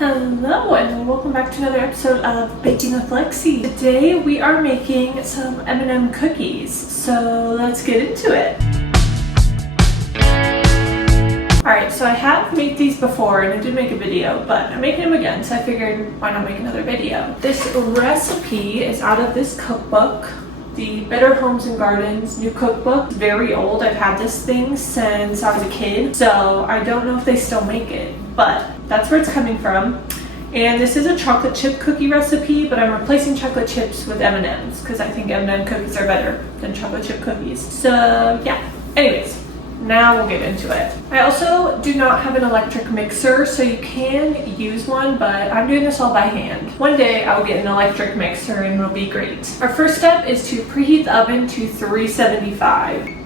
Hello and welcome back to another episode of Baking with Lexie. Today we are making some M&M cookies, so let's get into it. Alright, so I have made these before and I did make a video, but I'm making them again, so I figured why not make another video. This recipe is out of this cookbook, the Better Homes and Gardens new cookbook. Very old. I've had this thing since I was a kid, so I don't know if they still make it, but that's where it's coming from. And this is a chocolate chip cookie recipe, but I'm replacing chocolate chips with M&Ms because I think M&M cookies are better than chocolate chip cookies. So yeah, anyways, now we'll get into it. I also do not have an electric mixer, so you can use one, but I'm doing this all by hand. One day I will get an electric mixer and it'll be great. Our first step is to preheat the oven to 375.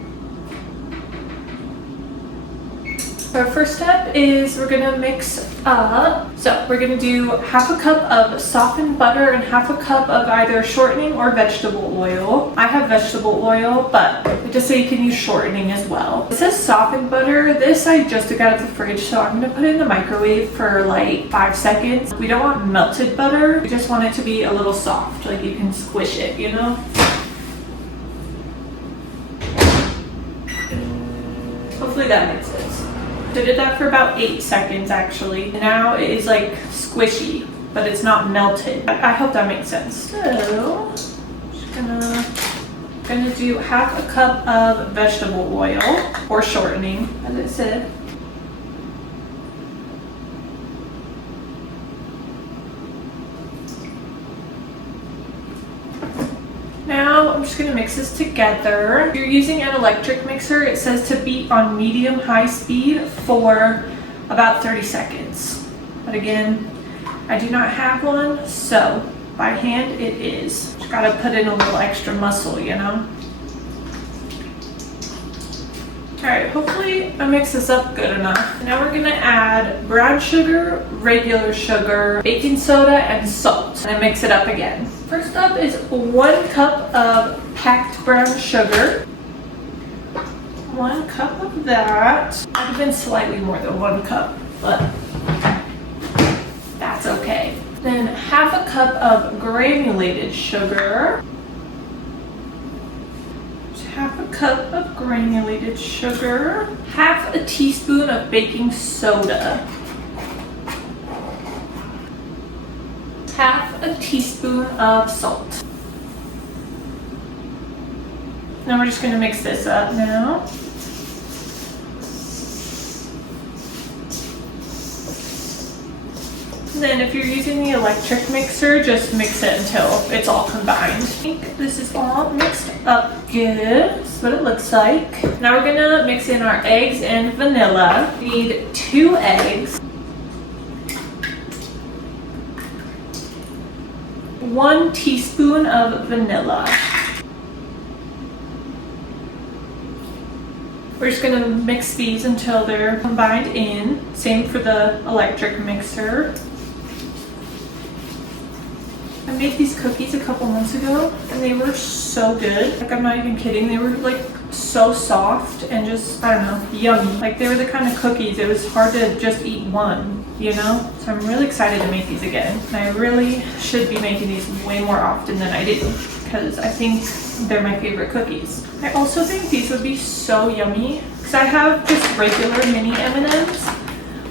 Our first step is we're gonna mix up. So we're gonna do half a cup of softened butter and half a cup of either shortening or vegetable oil. I have vegetable oil, but just so you can use shortening as well. This is softened butter. This I just took out of the fridge, so I'm gonna put it in the microwave for like 5 seconds. We don't want melted butter. We just want it to be a little soft, like you can squish it, you know? Hopefully that makes sense. So I did that for about 8 seconds actually. Now it is like squishy, but it's not melted. I hope that makes sense. So, just gonna do half a cup of vegetable oil, or shortening, as it said. Now I'm just gonna mix this together. If you're using an electric mixer, it says to beat on medium-high speed for about 30 seconds. But again, I do not have one, so by hand it is. Just gotta put in a little extra muscle, you know? Alright, hopefully I mix this up good enough. Now we're gonna add brown sugar, regular sugar, baking soda, and salt. And mix it up again. First up is 1 cup of packed brown sugar. 1 cup of that. Might have been slightly more than 1 cup, but that's okay. Then half a cup of granulated sugar. Half a cup of granulated sugar. Half a teaspoon of baking soda. Half a teaspoon of salt. Now we're just going to mix this up now. And then if you're using the electric mixer, just mix it until it's all combined. I think this is all mixed up good. That's what it looks like. Now we're gonna mix in our eggs and vanilla. We need 2 eggs. 1 teaspoon of vanilla. We're just gonna mix these until they're combined in. Same for the electric mixer. I made these cookies a couple months ago and they were so good. Like, I'm not even kidding. They were like so soft and just, I don't know, yummy. Like, they were the kind of cookies, it was hard to just eat one, you know? So I'm really excited to make these again. And I really should be making these way more often than I do because I think they're my favorite cookies. I also think these would be so yummy because I have just regular mini M&Ms.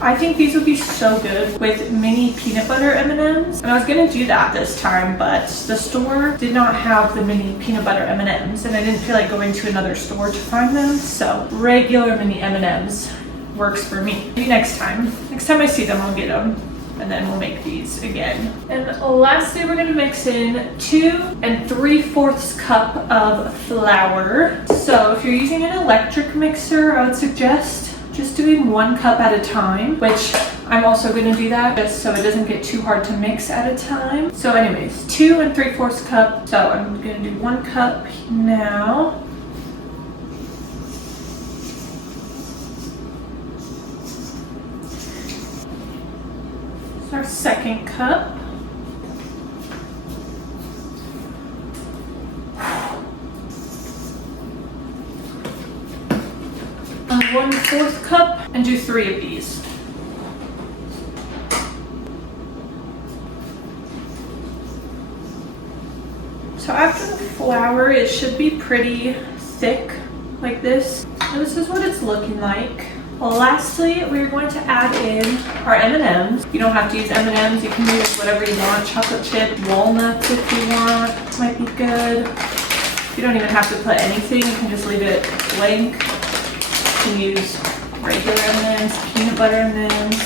I think these would be so good with mini peanut butter M&Ms. And I was gonna do that this time, but the store did not have the mini peanut butter M&Ms and I didn't feel like going to another store to find them. So regular mini M&Ms works for me. Maybe next time. Next time I see them, I'll get them. And then we'll make these again. And lastly, we're gonna mix in 2 3/4 cup of flour. So if you're using an electric mixer, I would suggest just doing 1 cup at a time, which I'm also gonna do that just so it doesn't get too hard to mix at a time. So anyways, 2 3/4 cup. So I'm gonna do 1 cup now. Our second cup. And 1/4 cup, and do 3 of these. So after the flour, it should be pretty thick like this. So this is what it's looking like. Lastly, we're going to add in our M&Ms. You don't have to use M&Ms. You can use whatever you want. Chocolate chip, walnuts if you want. Might be good. You don't even have to put anything. You can just leave it blank. You can use regular M&Ms, peanut butter M&Ms,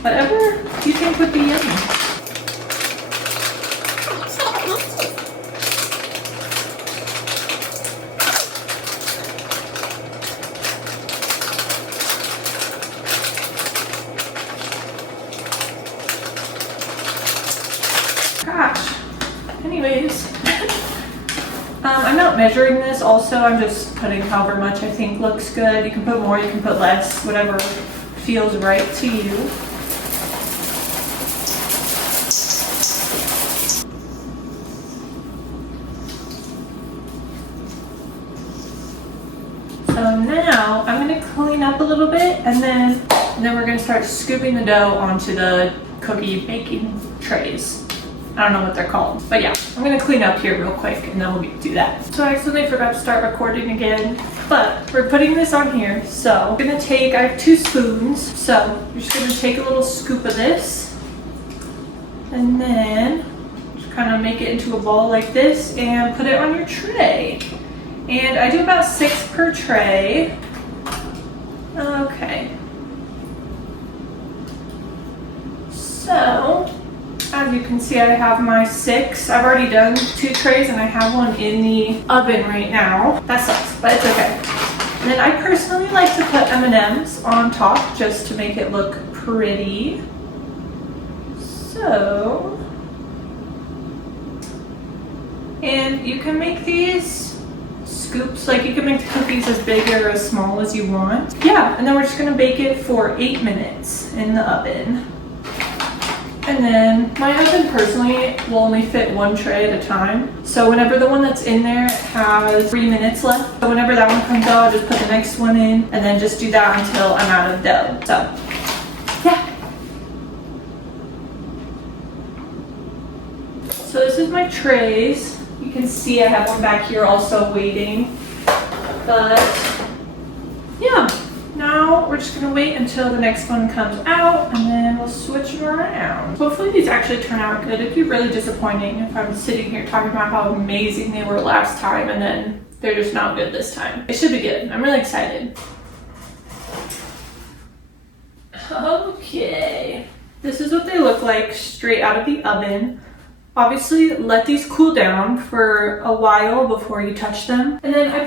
whatever you think would be yummy. Gosh. Anyways, I'm not measuring this. Also, I'm just putting however much I think looks good. You can put more, you can put less, whatever feels right to you. So now I'm going to clean up a little bit, and then we're going to start scooping the dough onto the cookie baking trays. I don't know what they're called, but yeah, I'm gonna clean up here real quick and then we'll do that. So I accidentally forgot to start recording again, but we're putting this on here. So I'm gonna take, I have 2 spoons. So you're just gonna take a little scoop of this and then just kind of make it into a ball like this and put it on your tray. And I do about 6 per tray. Okay. So, as you can see, I have my 6. I've already done 2 trays and I have one in the oven right now. That sucks, but it's okay. And then I personally like to put M&Ms on top just to make it look pretty. So, and you can make these scoops, like you can make the cookies as big or as small as you want. Yeah, and then we're just gonna bake it for 8 minutes in the oven. And then my oven personally will only fit 1 tray at a time. So whenever the one that's in there has 3 minutes left, so whenever that one comes out, I'll just put the next one in and then just do that until I'm out of dough. So, yeah. So this is my trays. You can see I have one back here also waiting. But, yeah. Now we're just gonna wait until the next one comes out and then we'll switch them around. Hopefully these actually turn out good. It'd be really disappointing if I'm sitting here talking about how amazing they were last time and then they're just not good this time. It should be good. I'm really excited. Okay, this is what they look like straight out of the oven. Obviously, let these cool down for a while before you touch them. And then I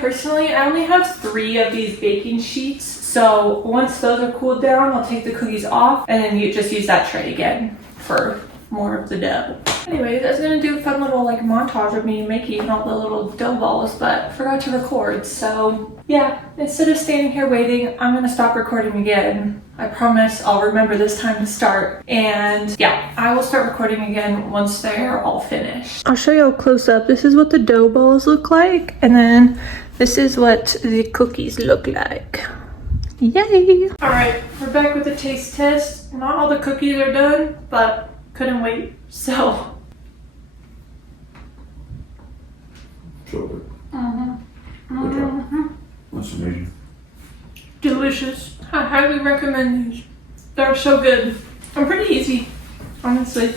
only have 3 of these baking sheets. So once those are cooled down, I'll take the cookies off and then you just use that tray again for more of the dough. Anyways, I was gonna do a fun little like montage of me making all the little dough balls, but I forgot to record. So yeah, instead of standing here waiting, I'm gonna stop recording again. I promise I'll remember this time to start. And yeah, I will start recording again once they're all finished. I'll show you a close up. This is what the dough balls look like. And then this is what the cookies look like. Yay! All right, we're back with the taste test. Not all the cookies are done, but couldn't wait, so. Chocolate. Good job. That's amazing. Delicious. I highly recommend these. They're so good. And pretty easy, honestly.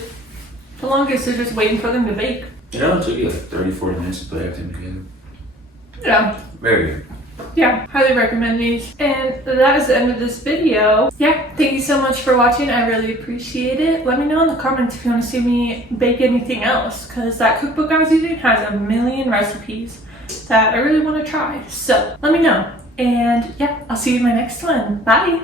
The longest is just waiting for them to bake. Yeah, it took you like 30-40 minutes to put everything together. Yeah. Very good. Yeah, highly recommend these. And that is the end of this video. Yeah, thank you so much for watching. I really appreciate it. Let me know in the comments if you want to see me bake anything else, because that cookbook I was using has a million recipes that I really want to try. So let me know. And yeah, I'll see you in my next one. Bye.